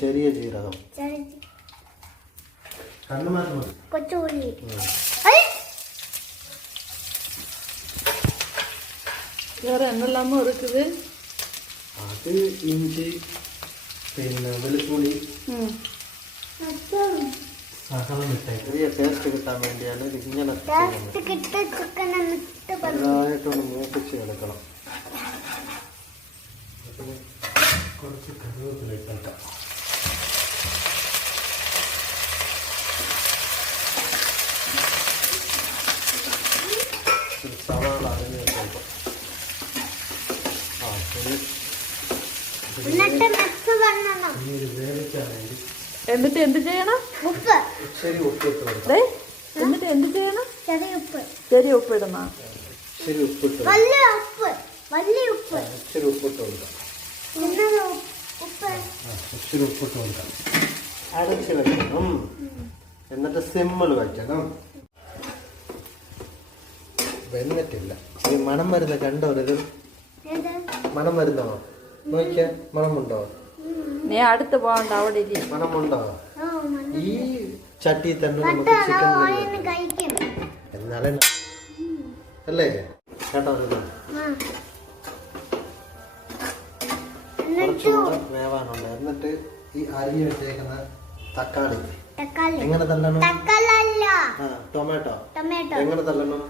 ചെറിയ ജീരകം, കൊച്ചുള്ളി, വേറെ എന്നെല്ലാമോ എടുക്കുന്നത്. അത് ഇഞ്ചി, പിന്നെ വെളുത്തുള്ളി, ചെറിയ ടേസ്റ്റ് കിട്ടാൻ വേണ്ടിയാണ് ഇത് ഇങ്ങനെ ചെറുതായിട്ടൊന്ന് മൂപ്പിച്ച് എടുക്കണം. കുറച്ച് കറിവേപ്പില ഇട്ടേക്കാം. സവാള അരിഞ്ഞ് വെച്ചേക്കാം. വേവിക്കാൻ വേണ്ടി എന്നിട്ട് എന്ത് ചെയ്യണം? ശരി ഉപ്പ് ഇട്ട് കൊടുക്കാം. എന്നിട്ട് എന്ത് ചെയ്യണം? ചെറിയ ഉപ്പ് ഇടണം. ശരി ഉപ്പിട്ട് ഇച്ചിരി ഉപ്പിട്ട് കൊടുക്കാം. ഇച്ചിരി ഉപ്പിട്ട് കൊടുക്കാം. അടച്ച് വെക്കണം. എന്നിട്ട് സിമ്മിൽ വെക്കണം. വെന്നിട്ടില്ല. ഈ മണം വരുന്ന കണ്ടോ? ഒരു മണം വരുന്നോ? നോക്കിയാ മണമുണ്ടോ? നീ അടുത്ത് പോകണ്ട, അവിടെ മണമുണ്ടോ? ഈ ചട്ടി തന്നെ നമുക്ക് ചിക്കൻ എന്നാലേ അല്ലേ കേട്ടോ? കുറച്ചുകൂടെ വേവാനുണ്ട്. എന്നിട്ട് ഈ അരിഞ്ഞ് വെച്ചേക്കുന്ന തക്കാളി എങ്ങനെ തല്ലണം? ടൊമാറ്റോ എങ്ങനെ തല്ലണം?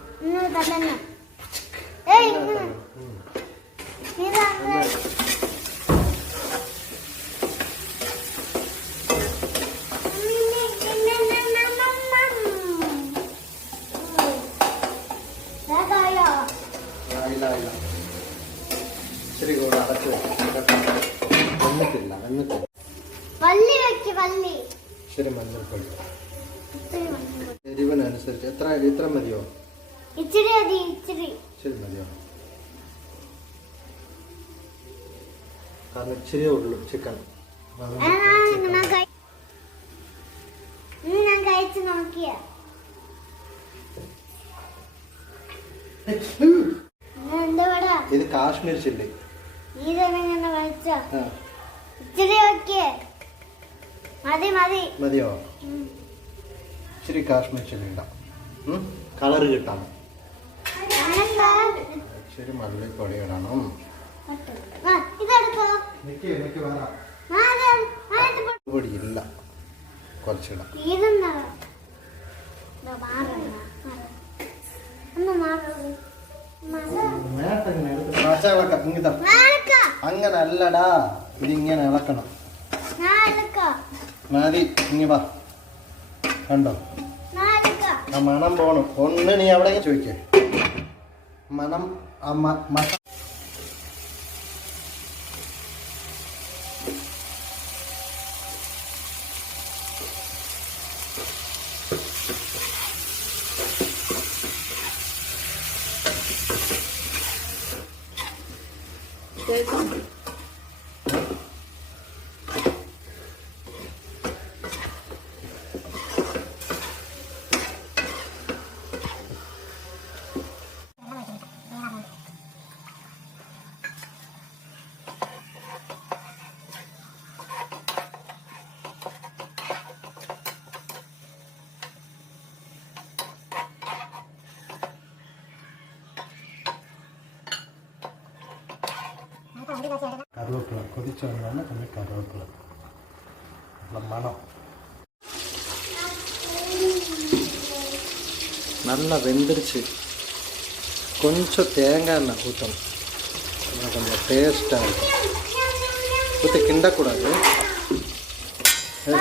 ഇച്ചിരി കൂടെ അടച്ചു വെന്നിട്ടില്ല. ശരി, മഞ്ഞൾപ്പൊടി എരിവിനനുസരിച്ച് ഇത്ര മതിയോ? ശരി മതിയോ? കാരണം ഇച്ചിരിയേ ഉള്ളൂ ചിക്കൻ. ഇത് കാശ്മീർ ചില്ലി. മതിയോ? ഇച്ചിരി കാശ്മീർ ചില്ലി ഇടാം, കളറ് കിട്ടാൻ. ഇച്ചിരി മല്ലിപ്പൊടി ഇടണം. പൊടി ഇല്ല, കുറച്ചിടാം. അങ്ങനെ അല്ലടാ, ഇതിങ്ങനെ ഇളക്കണം. മതി, ഇങ്ങ വാ. കണ്ടോ ആ മണം പോണം. ഒന്ന് നീ അവിടെ ചോദിക്കേ മണം. കറിവേപ്പില കൊതിച്ചു വന്നാണ് പിന്നെ കറിവേപ്പില മണം. நல்லா வெந்துருச்சு. கொஞ்சம் தேங்காய் எண்ணெய் ஊற்றணும், கொஞ்சம் டேஸ்ட்டாக இருக்கும். ஊற்றி கிண்டக்கூடாது. சரி,